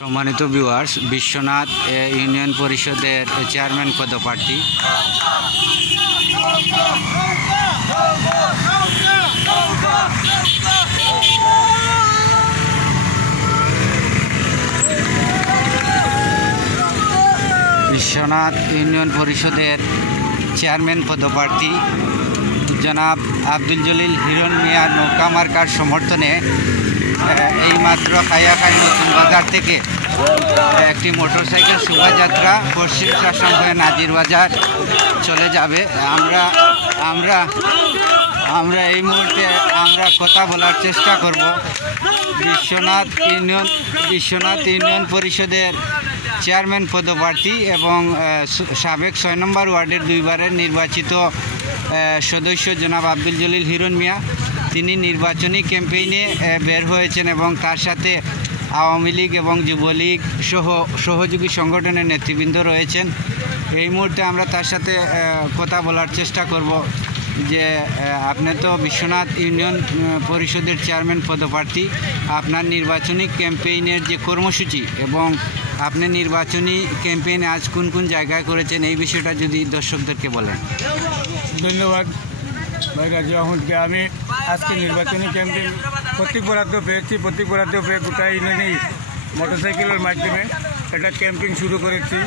সম্মানিত viewers, Biswanath union পরিষদের chairman পদপ্রার্থী বিশ্বনাথ ইউনিয়ন পরিষদের চেয়ারম্যান পদপ্রার্থী জনাব আব্দুল জলিল হিরণ মিয়া নৌকা মার্কার সমর্থনে এইমাত্র খাইয়াখাই নতুন বাজার থেকে একটি মোটরসাইকেল শোভাযাত্রা পশ্চিম শাসন হয়ে নাজির বাজার চলে যাবে। আমরা এই মুহূর্তে কথা বলার চেষ্টা করব বিশ্বনাথ ইউনিয়ন পরিষদের চেয়ারম্যান পদপ্রার্থী এবং সাবেক 6 নম্বর ওয়ার্ডের 2 বারের নির্বাচিত সদস্য জনাব আব্দুল জলিল হিরণ মিয়া। তিনি নির্বাচনী ক্যাম্পেইনে বের হয়েছেন এবং তার সাথে আওয়ামী লীগ এবং যুবলীগ সহ সহযোগী সংগঠনের নেতৃবৃন্দ রয়েছেন। এই মুহূর্তে আমরা তার সাথে কথা বলার চেষ্টা করব যে আপনি তো বিশ্বনাথ ইউনিয়ন পরিষদের চেয়ারম্যান পদপ্রার্থী, আপনার নির্বাচনী ক্যাম্পেইনের যে কর্মসূচি এবং আপনি নির্বাচনী ক্যাম্পেইনে আজ কোন কোন জায়গায় করেছেন এই বিষয়টা যদি দর্শকদেরকে বলেন। ধন্যবাদ ভাই রাজু আহমদকে। আমি আজকে নির্বাচনী ক্যাম্পেইন প্রত্যেক বরাদ্দ পেয়ে গোটা ইউনিয়নেই মোটরসাইকেলের মাধ্যমে একটা ক্যাম্পিং শুরু করেছি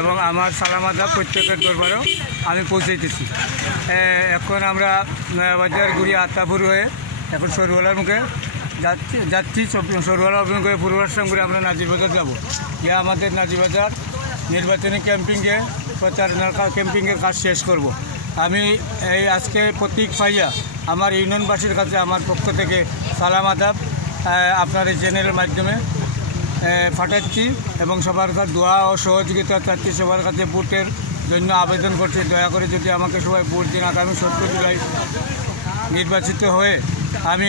এবং আমার সালাম আদাব প্রত্যেকের দরবারেও আমি পৌঁছাইতেছি। এখন আমরা নয়াবাজার ঘুরিয়ে আত্মাপুর হয়ে এখন সরুয়ালার মুখে যাচ্ছি সরুয়ালা অভিযান করে পূর্বাশ্রম করে আমরা নাজিরবাজার যাব। গিয়ে আমাদের নাজিরবাজার নির্বাচনী ক্যাম্পিংয়ের কাজ শেষ করব। আমি এই আজকে প্রতীক পাইয়া আমার ইউনিয়নবাসীর কাছে আমার পক্ষ থেকে সালাম আদাব আপনার এই চ্যানেলের মাধ্যমে পাঠাচ্ছি এবং সবার কাছে দোয়া ও সহযোগিতা চাচ্ছি। সবার কাছে ভোটের জন্য আবেদন করছি, দয়া করে যদি আমাকে সবাই ভোট দিন। আগামী 17 জুলাই নির্বাচিত হয়ে আমি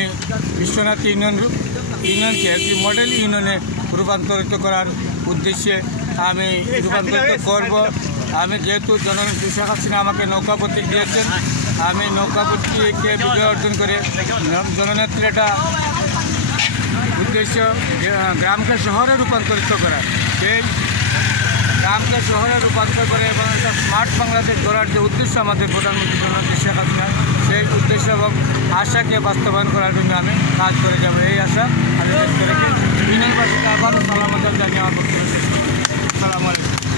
বিশ্বনাথ ইউনিয়নকে একটি মডেল ইউনিয়নে রূপান্তরিত করার উদ্দেশ্যে আমি রূপান্তরিত করব। আমি যেহেতু জননেত্রী শেখ হাসিনা আমাকে নৌকা প্রতীক দিয়েছেন, আমি নৌকা প্রতীককে বিজয় অর্জন করে জননেত্রীর একটা উদ্দেশ্য গ্রামকে শহরে রূপান্তরিত করা, সেই গ্রামকে শহরে রূপান্তর করে এবং একটা স্মার্ট বাংলাদেশ গড়ার যে উদ্দেশ্য আমাদের প্রধানমন্ত্রী জননেত্রী শেখ হাসিনা, সেই উদ্দেশ্য এবং আশাকে বাস্তবায়ন করার জন্য আমি কাজ করে যাব। এই আশা আমি ব্যক্ত রেখে ইউনিয়নবাসীকে আবারও সালাম আদাব জানিয়ে আমার বক্তব্য শেষ করছি। আসসালামু আলাইকুম।